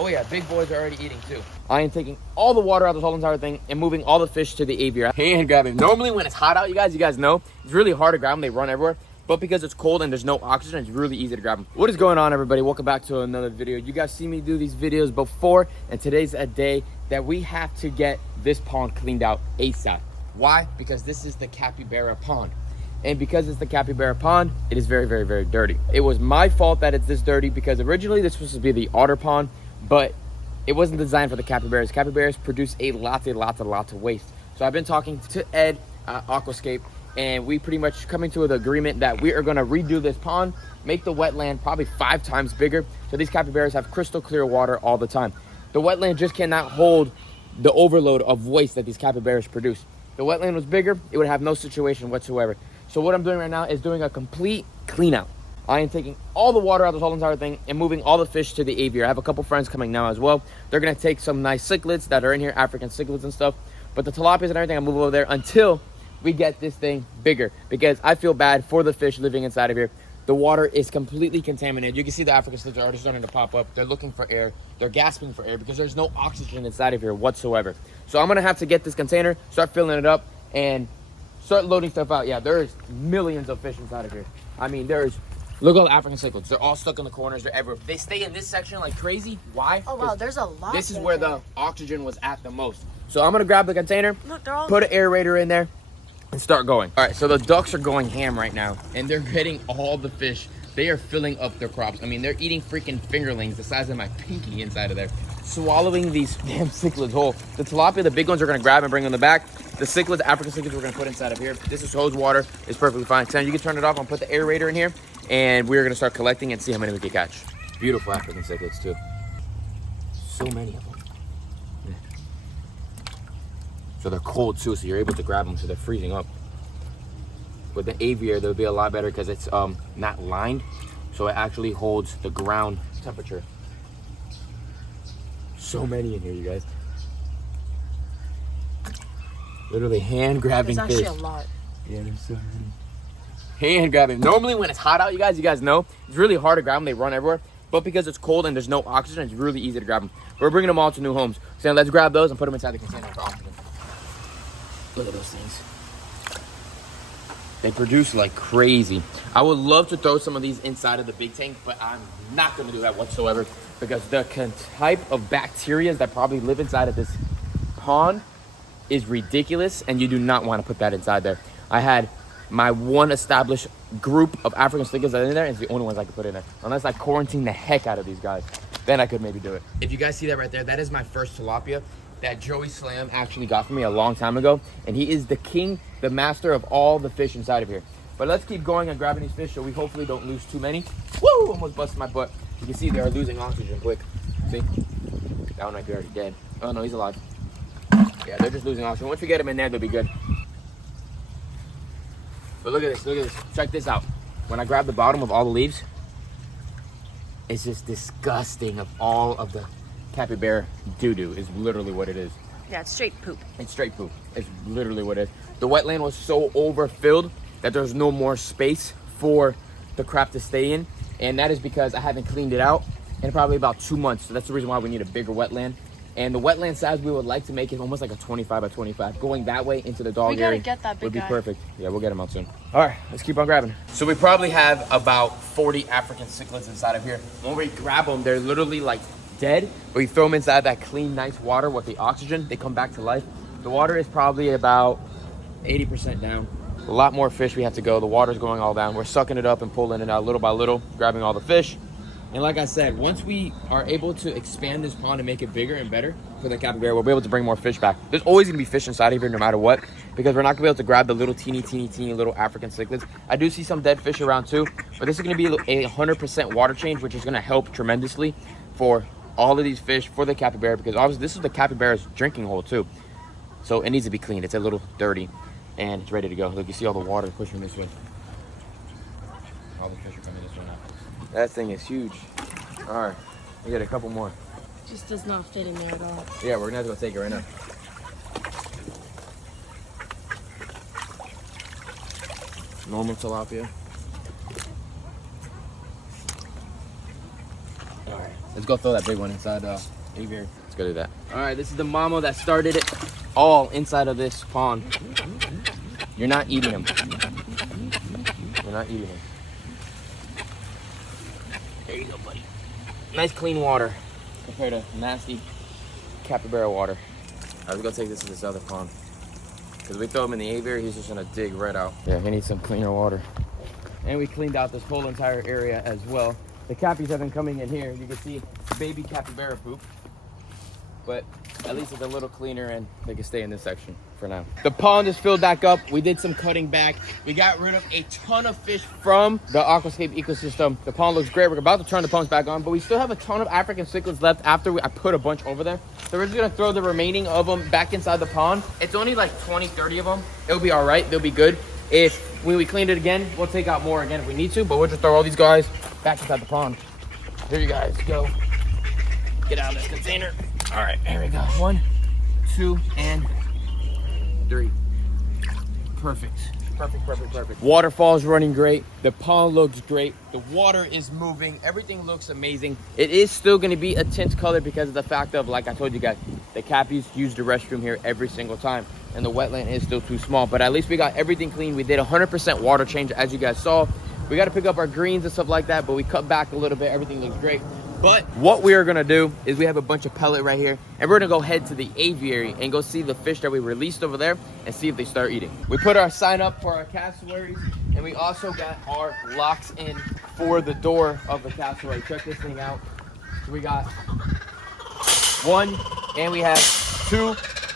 Oh yeah, big boys are already eating too. I am taking all the water out of this whole entire thing and moving all the fish to the aviary. Hand grabbing. Normally when it's hot out, you guys know, it's really hard to grab them. They run everywhere. But because it's cold and there's no oxygen, it's really easy to grab them. What is going on, everybody? Welcome back to another video. You guys see me do these videos before, and today's a day that we have to get this pond cleaned out ASAP. Why? Because this is the capybara pond. And because it's the capybara pond, it is very, very, very dirty. It was my fault that it's this dirty because originally this was supposed to be the otter pond, but it wasn't designed for the capybaras. Capybaras produce a lot of waste. So I've been talking to Ed, Aquascape, and we pretty much coming to an agreement that we are gonna redo this pond, make the wetland probably 5 times bigger, so these capybaras have crystal clear water all the time. The wetland just cannot hold the overload of waste that these capybaras produce. If the wetland was bigger, it would have no situation whatsoever. So what I'm doing right now is doing a complete clean out. I am taking all the water out of this whole entire thing and moving all the fish to the aviary. I have a couple friends coming now as well. They're gonna take some nice cichlids that are in here, African cichlids and stuff. But the tilapias and everything, I'm moving over there until we get this thing bigger, because I feel bad for the fish living inside of here. The water is completely contaminated. You can see the African cichlids are already starting to pop up. They're looking for air. They're gasping for air because there's no oxygen inside of here whatsoever. So I'm gonna have to get this container, start filling it up, and start loading stuff out. Yeah, there's millions of fish inside of here. I mean, look at all the African cichlids. They're all stuck in the corners. They're everywhere. They stay in this section like crazy. Why? Oh wow, there's a lot. This is where the oxygen was at the most. So I'm gonna grab the container, look, they're all... put an aerator in there, and start going. All right, so the ducks are going ham right now, and they're getting all the fish. They are filling up their crops. I mean, they're eating freaking fingerlings the size of my pinky inside of there, swallowing these damn cichlids whole. The tilapia, the big ones, are gonna grab and bring them back. The cichlids, African cichlids, we're gonna put inside of here. This is hose water. It's perfectly fine. Sam, you can turn it off and put the aerator in here, and we're gonna start collecting and see how many we can catch. Beautiful African cichlids too. So many of them. So they're cold too, so you're able to grab them, so they're freezing up. With the aviary, they'll be a lot better because it's not lined, so it actually holds the ground temperature. So many in here, you guys. Literally hand grabbing fish. There's actually a lot. Yeah, there's so many. Hand grabbing. Normally when it's hot out, you guys know, it's really hard to grab them. They run everywhere. But because it's cold and there's no oxygen, it's really easy to grab them. We're bringing them all to new homes. So let's grab those and put them inside the container for oxygen. Look at those things. They produce like crazy. I would love to throw some of these inside of the big tank, but I'm not gonna do that whatsoever because the type of bacteria that probably live inside of this pond is ridiculous, and you do not want to put that inside there. I had my one established group of African cichlids in there, and it's the only ones I could put in there. Unless I quarantine the heck out of these guys, then I could maybe do it. If you guys see that right there, that is my first tilapia that Joey Slam actually got for me a long time ago, and he is the king, the master of all the fish inside of here. But let's keep going and grabbing these fish so we hopefully don't lose too many. Woo! Almost busted my butt. You can see they're losing oxygen quick. See? That one might be already dead. Oh no, he's alive. Yeah, they're just losing oxygen. Once we get them in there, they'll be good. But look at this, look at this. Check this out. When I grab the bottom of all the leaves, it's just disgusting of all of the capybara doo-doo is literally what it is. Yeah, it's straight poop. It's straight poop. It's literally what it is. The wetland was so overfilled that there's no more space for the crap to stay in. And that is because I haven't cleaned it out in probably about 2 months. So that's the reason why we need a bigger wetland. And the wetland size, we would like to make it almost like a 25 by 25. Going that way into the dog area get that big would be guy. perfect. Yeah, we'll get him out soon. All right, let's keep on grabbing. So we probably have about 40 African cichlids inside of here. When we grab them, they're literally like dead. But we throw them inside that clean, nice water with the oxygen. They come back to life. The water is probably about 80% down. A lot more fish we have to go. The water's going all down. We're sucking it up and pulling it out little by little, grabbing all the fish. And like I said, once we are able to expand this pond and make it bigger and better for the capybara, we'll be able to bring more fish back. There's always gonna be fish inside of here no matter what, because we're not gonna be able to grab the little teeny little African cichlids. I do see some dead fish around too, but this is gonna be a 100% water change, which is gonna help tremendously for all of these fish, for the capybara, because obviously this is the capybara's drinking hole too. So it needs to be cleaned. It's a little dirty and it's ready to go. Look, you see all the water pushing this way. All the fish are coming this way now. That thing is huge. All right, we got a couple more. Just does not fit in there at all. Yeah, we're gonna have to go take it right now. Normal tilapia. All right, Let's go throw that big one inside aviary. Let's go do that. All right, this is the mama that started it all inside of this pond. You're not eating them. You're not eating them. There you go, buddy. Nice clean water compared to nasty capybara water. All right, let's go take this to this other pond. Because we throw him in the aviary, he's just gonna dig right out. Yeah, he needs some cleaner water. And we cleaned out this whole entire area as well. The cappies have been coming in here. You can see baby capybara poop. But at least it's a little cleaner and they can stay in this section for now. The pond is filled back up. We did some cutting back. We got rid of a ton of fish from the aquascape ecosystem. The pond looks great. We're about to turn the ponds back on, but we still have a ton of African cichlids left after I put a bunch over there. So we're just gonna throw the remaining of them back inside the pond. It's only like 20, 30 of them. It'll be all right, they'll be good. If when we clean it again, we'll take out more again if we need to, but we'll just throw all these guys back inside the pond. Here you guys go. Get out of this container. All right, here we go. 1, 2, and 3. Perfect. Perfect, perfect, perfect. Waterfall's running great. The pond looks great. The water is moving. Everything looks amazing. It is still going to be a tint color because of the fact of, like I told you guys, the cappies use the restroom here every single time. And the wetland is still too small. But at least we got everything clean. We did 100% water change, as you guys saw. We got to pick up our greens and stuff like that, but we cut back a little bit. Everything looks great. But what we are gonna do is we have a bunch of pellet right here, and we're gonna go head to the aviary and go see the fish that we released over there and see if they start eating. We put our sign up for our cassowaries, and we also got our locks in for the door of the cassowary. Check this thing out. So we got 1 and we have 2.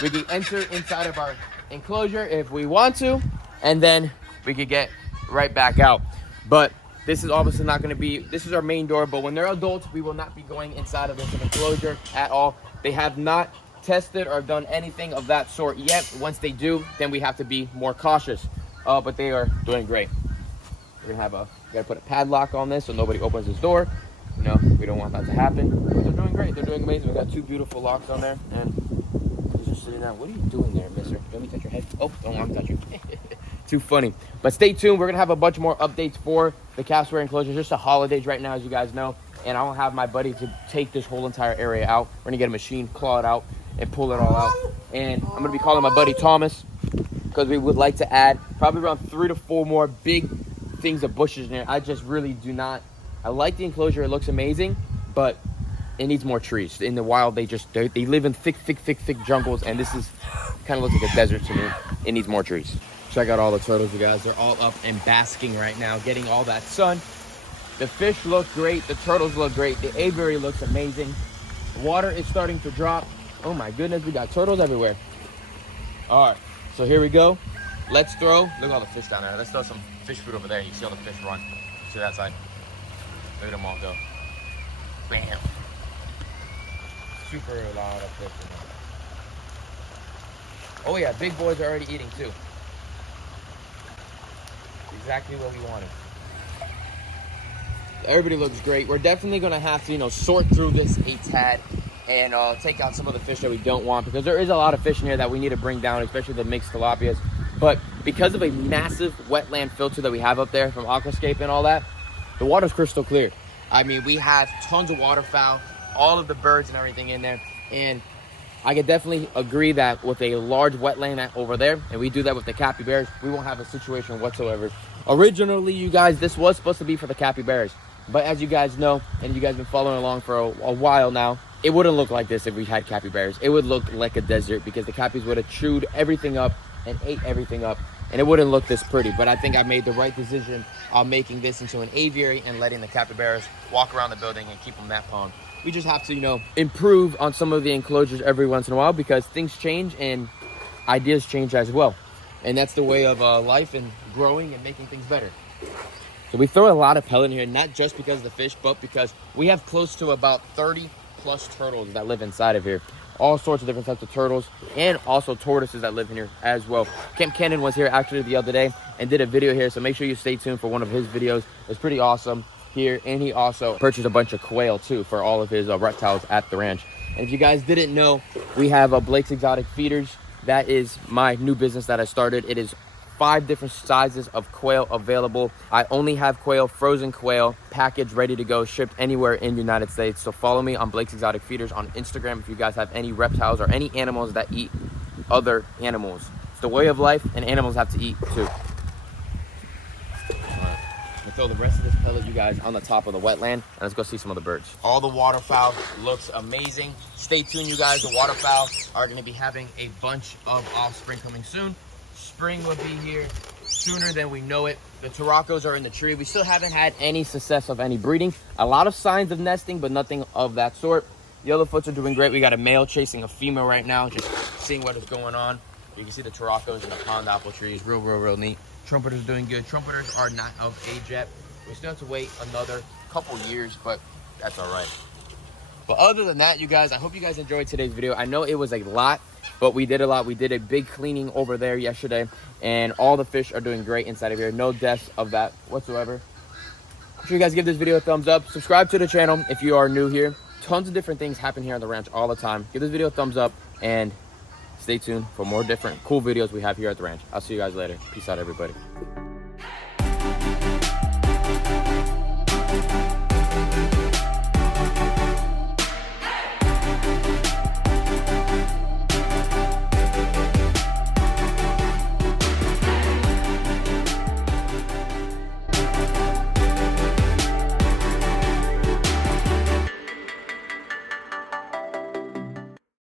We can enter inside of our enclosure if we want to, and then we could get right back out. But this is obviously not going to be, this is our main door, but when they're adults, we will not be going inside of this enclosure at all. They have not tested or done anything of that sort yet. Once they do, then we have to be more cautious. But they are doing great. We're going to have we got to put a padlock on this so nobody opens this door. You know, we don't want that to happen. But they're doing great. They're doing amazing. We got 2 beautiful locks on there. And he's just sitting down. What are you doing there, mister? Let me touch your head. Oh, don't want to touch you. Too funny. But stay tuned. We're gonna have a bunch more updates for the cassowary enclosure. Just the holidays right now, as you guys know, and I don't have my buddy to take this whole entire area out. We're gonna get a machine, claw it out, and pull it all out. And I'm gonna be calling my buddy Thomas because we would like to add probably around 3 to 4 more big things of bushes in here. I just really do not. I like the enclosure. It looks amazing, but it needs more trees. In the wild, they live in thick jungles, and this is kind of looks like a desert to me. It needs more trees. Check out all the turtles, you guys. They're all up and basking right now, getting all that sun. The fish look great. The turtles look great. The aviary looks amazing. The water is starting to drop. Oh my goodness, we got turtles everywhere. All right, so here we go. Let's throw, look at all the fish down there. Let's throw some fish food over there. You see all the fish run. See that side? Look at them all go. Bam. Super lot of fish in there. Oh yeah, big boys are already eating too. Exactly what we wanted. Everybody looks great. We're definitely gonna have to, you know, sort through this a tad and take out some of the fish that we don't want, because there is a lot of fish in here that we need to bring down, especially the mixed tilapias. But because of a massive wetland filter that we have up there from Aquascape and all that, the water's crystal clear. I mean, we have tons of waterfowl, all of the birds and everything in there, and I could definitely agree that with a large wetland over there, and we do that with the capybaras, we won't have a situation whatsoever. Originally, you guys, this was supposed to be for the capybaras, but as you guys know, and you guys have been following along for a while now, it wouldn't look like this if we had capybaras. It would look like a desert because the cappies would have chewed everything up and ate everything up, and it wouldn't look this pretty. But I think I made the right decision on making this into an aviary and letting the capybaras walk around the building and keep them that pond. We just have to, you know, improve on some of the enclosures every once in a while because things change and ideas change as well. And that's the way of life and growing and making things better. So we throw a lot of pellet in here, not just because of the fish, but because we have close to about 30 plus turtles that live inside of here. All sorts of different types of turtles and also tortoises that live in here as well. Camp Cannon was here actually the other day and did a video here, so make sure you stay tuned for one of his videos. It's pretty awesome here, and he also purchased a bunch of quail too for all of his reptiles at the ranch. And if you guys didn't know, we have Blake's Exotic Feeders. That is my new business that I started. It is 5 different sizes of quail available. I only have quail, frozen quail, packaged, ready to go, shipped anywhere in the United States. So follow me on Blake's Exotic Feeders on Instagram if you guys have any reptiles or any animals that eat other animals. It's the way of life, and animals have to eat too. Let's throw the rest of this pellet, you guys, on the top of the wetland, and let's go see some of the birds. All the waterfowl looks amazing. Stay tuned, you guys. The waterfowl are going to be having a bunch of offspring coming soon. Spring will be here sooner than we know it. The Turacos are in the tree. We still haven't had any success of any breeding. A lot of signs of nesting, but nothing of that sort. The Yellowfoots are doing great. We got a male chasing a female right now, just seeing what is going on. You can see the Turacos and the pond apple trees. Real neat. Trumpeters are doing good. Trumpeters are not of age yet. We still have to wait another couple years, but that's all right. But other than that, you guys, I hope you guys enjoyed today's video. I know it was a lot, but we did a lot. We did a big cleaning over there yesterday, and all the fish are doing great inside of here. No deaths of that whatsoever. Make sure you guys give this video a thumbs up. Subscribe to the channel if you are new here. Tons of different things happen here on the ranch all the time. Give this video a thumbs up, and stay tuned for more different cool videos we have here at the ranch. I'll see you guys later. Peace out, everybody.